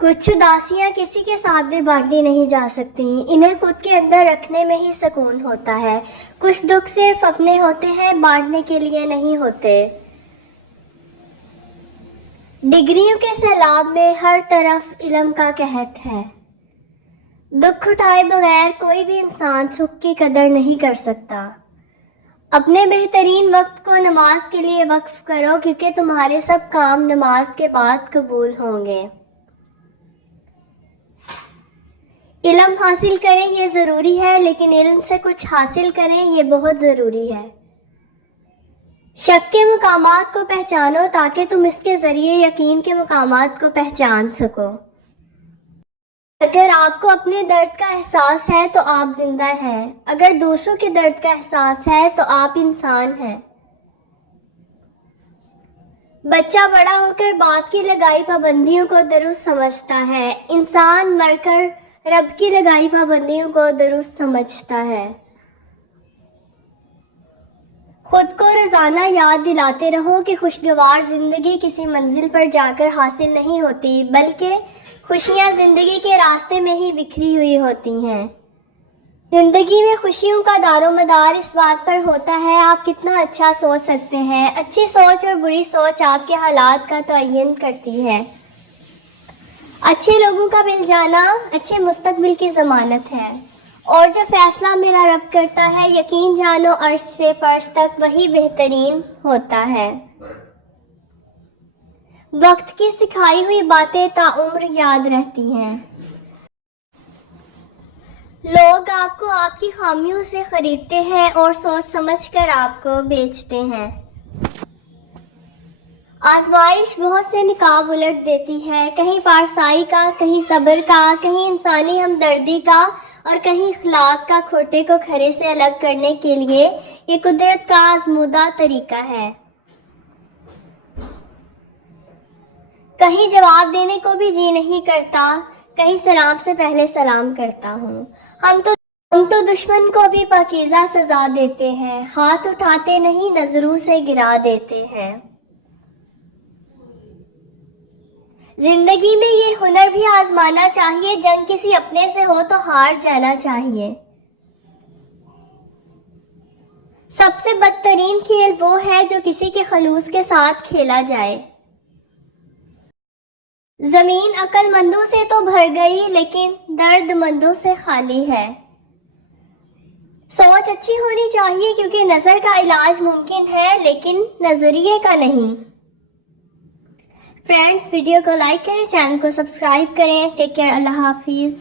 کچھ اداسیاں کسی کے ساتھ بھی بانٹی نہیں جا سکتی، انہیں خود کے اندر رکھنے میں ہی سکون ہوتا ہے۔ کچھ دکھ صرف اپنے ہوتے ہیں، بانٹنے کے لیے نہیں ہوتے۔ ڈگریوں کے سیلاب میں ہر طرف علم کا قحط ہے۔ دکھ اٹھائے بغیر کوئی بھی انسان سکھ کی قدر نہیں کر سکتا۔ اپنے بہترین وقت کو نماز کے لیے وقف کرو، کیونکہ تمہارے سب کام نماز کے بعد قبول ہوں گے۔ علم حاصل کریں یہ ضروری ہے، لیکن علم سے کچھ حاصل کریں یہ بہت ضروری ہے۔ شک کے مقامات کو پہچانو تاکہ تم اس کے ذریعے یقین کے مقامات کو پہچان سکو۔ اگر آپ کو اپنے درد کا احساس ہے تو آپ زندہ ہیں، اگر دوسروں کے درد کا احساس ہے تو آپ انسان ہیں۔ بچہ بڑا ہو کر باپ کی لگائی پابندیوں کو درست سمجھتا ہے، انسان مر کر رب کی لگائی پابندیوں کو درست سمجھتا ہے۔ خود کو روزانہ یاد دلاتے رہو کہ خوشگوار زندگی کسی منزل پر جا کر حاصل نہیں ہوتی، بلکہ خوشیاں زندگی کے راستے میں ہی بکھری ہوئی ہوتی ہیں۔ زندگی میں خوشیوں کا دار و مدار اس بات پر ہوتا ہے آپ کتنا اچھا سوچ سکتے ہیں۔ اچھی سوچ اور بری سوچ آپ کے حالات کا تعین کرتی ہے۔ اچھے لوگوں کا مل جانا اچھے مستقبل کی ضمانت ہے، اور جو فیصلہ میرا رب کرتا ہے یقین جانو عرش سے فرش تک وہی بہترین ہوتا ہے۔ وقت کی سکھائی ہوئی باتیں تاعمر یاد رہتی ہیں۔ لوگ آپ کو آپ کی خامیوں سے خریدتے ہیں اور سوچ سمجھ کر آپ کو بیچتے ہیں۔ آزمائش بہت سے نقاب الٹ دیتی ہے، کہیں پارسائی کا، کہیں صبر کا، کہیں انسانی ہمدردی کا، اور کہیں اخلاق کا کھوٹے کو کھرے سے الگ کرنے کے لیے یہ قدرت کا آزمودہ طریقہ ہے۔ کہیں جواب دینے کو بھی جی نہیں کرتا، کہیں سلام سے پہلے سلام کرتا ہوں۔ ہم تو دشمن کو بھی پاکیزہ سزا دیتے ہیں، ہاتھ اٹھاتے نہیں نظروں سے گرا دیتے ہیں۔ زندگی میں یہ ہنر بھی آزمانا چاہیے، جنگ کسی اپنے سے ہو تو ہار جانا چاہیے۔ سب سے بدترین کھیل وہ ہے جو کسی کے خلوص کے ساتھ کھیلا جائے۔ زمین عقل مندوں سے تو بھر گئی لیکن درد مندوں سے خالی ہے۔ سوچ اچھی ہونی چاہیے کیونکہ نظر کا علاج ممکن ہے لیکن نظریے کا نہیں۔ فرینڈز، ویڈیو کو لائک کریں، چینل کو سبسکرائب کریں۔ ٹیک کیئر، اللہ حافظ۔